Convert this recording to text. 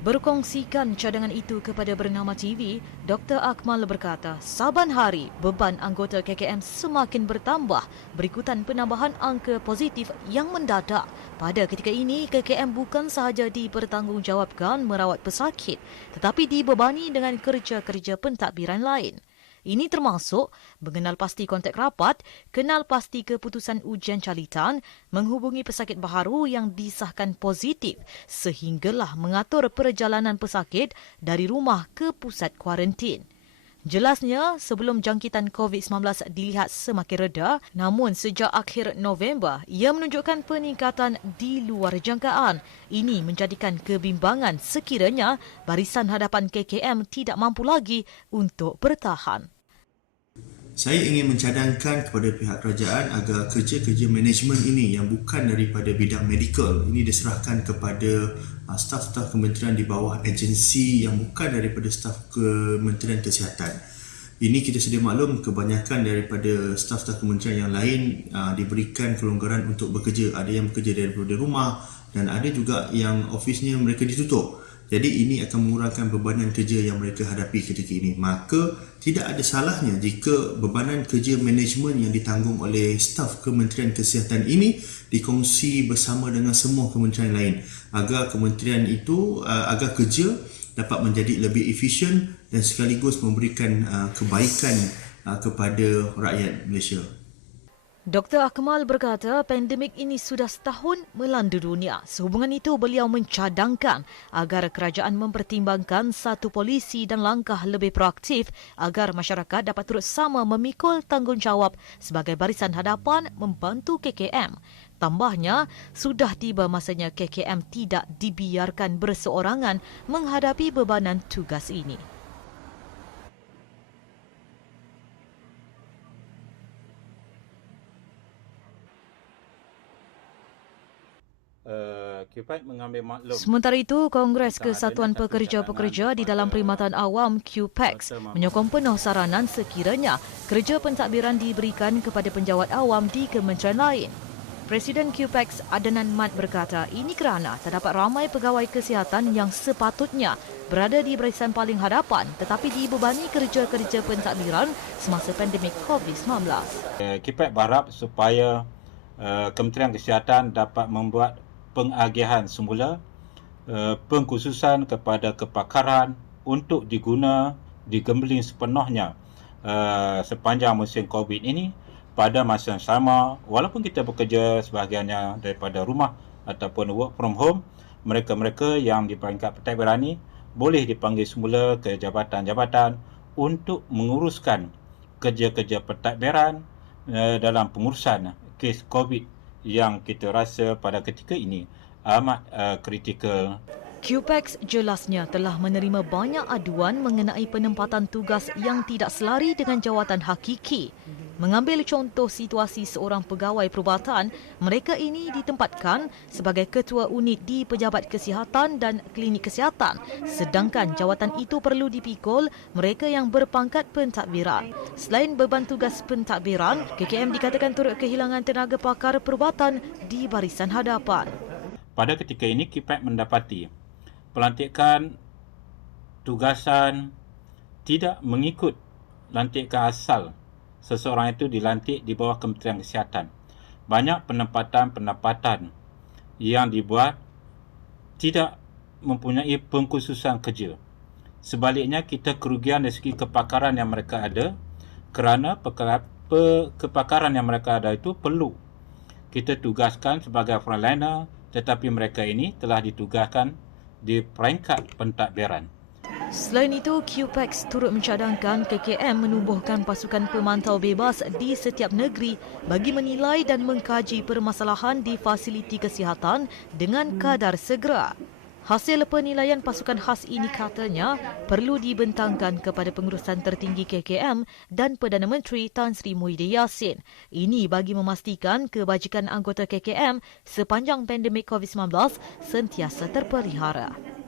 Berkongsikan cadangan itu kepada Bernama TV, Dr. Akmal berkata, saban hari beban anggota KKM semakin bertambah berikutan penambahan angka positif yang mendadak. Pada ketika ini, KKM bukan sahaja dipertanggungjawabkan merawat pesakit, tetapi dibebani dengan kerja-kerja pentadbiran lain. Ini termasuk mengenal pasti kontak rapat, kenal pasti keputusan ujian calitan, menghubungi pesakit baharu yang disahkan positif sehinggalah mengatur perjalanan pesakit dari rumah ke pusat kuarantin. Jelasnya, sebelum jangkitan COVID-19 dilihat semakin reda, namun sejak akhir November, ia menunjukkan peningkatan di luar jangkaan. Ini menjadikan kebimbangan sekiranya barisan hadapan KKM tidak mampu lagi untuk bertahan. Saya ingin mencadangkan kepada pihak kerajaan agar kerja-kerja manajemen ini yang bukan daripada bidang medikal ini diserahkan kepada staf-staf kementerian di bawah agensi yang bukan daripada staf Kementerian Kesihatan. Ini kita sedia maklum kebanyakan daripada staf-staf kementerian yang lain diberikan kelonggaran untuk bekerja. Ada yang bekerja daripada rumah dan ada juga yang ofisnya mereka ditutup. Jadi ini akan mengurangkan bebanan kerja yang mereka hadapi ketika ini. Maka tidak ada salahnya jika bebanan kerja manajemen yang ditanggung oleh staf Kementerian Kesihatan ini dikongsi bersama dengan semua kementerian lain agar kementerian itu, agar kerja dapat menjadi lebih efisien dan sekaligus memberikan kebaikan kepada rakyat Malaysia. Dr. Akmal berkata pandemik ini sudah setahun melanda dunia. Sehubungan itu, beliau mencadangkan agar kerajaan mempertimbangkan satu polisi dan langkah lebih proaktif agar masyarakat dapat turut sama memikul tanggungjawab sebagai barisan hadapan membantu KKM. Tambahnya, sudah tiba masanya KKM tidak dibiarkan berseorangan menghadapi bebanan tugas ini. Sementara itu, Kongres Kesatuan Pekerja-Pekerja di dalam Perkhidmatan Awam QPEX menyokong penuh saranan sekiranya kerja pentadbiran diberikan kepada penjawat awam di kementerian lain. Presiden QPEX Adnan Mat berkata ini kerana terdapat ramai pegawai kesihatan yang sepatutnya berada di barisan paling hadapan tetapi dibebani kerja-kerja pentadbiran semasa pandemik COVID-19. QPEX berharap supaya Kementerian Kesihatan dapat membuat pengagihan semula pengkhususan kepada kepakaran untuk digembleng sepenuhnya sepanjang musim COVID ini pada masa yang sama. Walaupun kita bekerja sebahagiannya daripada rumah ataupun work from home, mereka-mereka yang di peringkat pentadbiran ini boleh dipanggil semula ke jabatan-jabatan untuk menguruskan kerja-kerja pentadbiran dalam pengurusan kes COVID yang kita rasa pada ketika ini amat kritikal. QPEX jelasnya telah menerima banyak aduan mengenai penempatan tugas yang tidak selari dengan jawatan hakiki. Mengambil contoh situasi seorang pegawai perubatan, mereka ini ditempatkan sebagai ketua unit di Pejabat Kesihatan dan Klinik Kesihatan, sedangkan jawatan itu perlu dipikul mereka yang berpangkat pentadbiran. Selain beban tugas pentadbiran, KKM dikatakan turut kehilangan tenaga pakar perubatan di barisan hadapan. Pada ketika ini, KPEX mendapati pelantikan tugasan tidak mengikut lantikan asal. Seseorang itu dilantik di bawah Kementerian Kesihatan. Banyak penempatan-penempatan yang dibuat tidak mempunyai pengkhususan kerja. Sebaliknya, kita kerugian dari segi kepakaran yang mereka ada kerana kepakaran yang mereka ada itu perlu kita tugaskan sebagai frontliner, tetapi mereka ini telah ditugaskan di peringkat pentadbiran. Selain itu, QPEX turut mencadangkan KKM menubuhkan pasukan pemantau bebas di setiap negeri bagi menilai dan mengkaji permasalahan di fasiliti kesihatan dengan kadar segera. Hasil penilaian pasukan khas ini katanya perlu dibentangkan kepada pengurusan tertinggi KKM dan Perdana Menteri Tan Sri Muhyiddin Yassin. Ini bagi memastikan kebajikan anggota KKM sepanjang pandemik COVID-19 sentiasa terpelihara.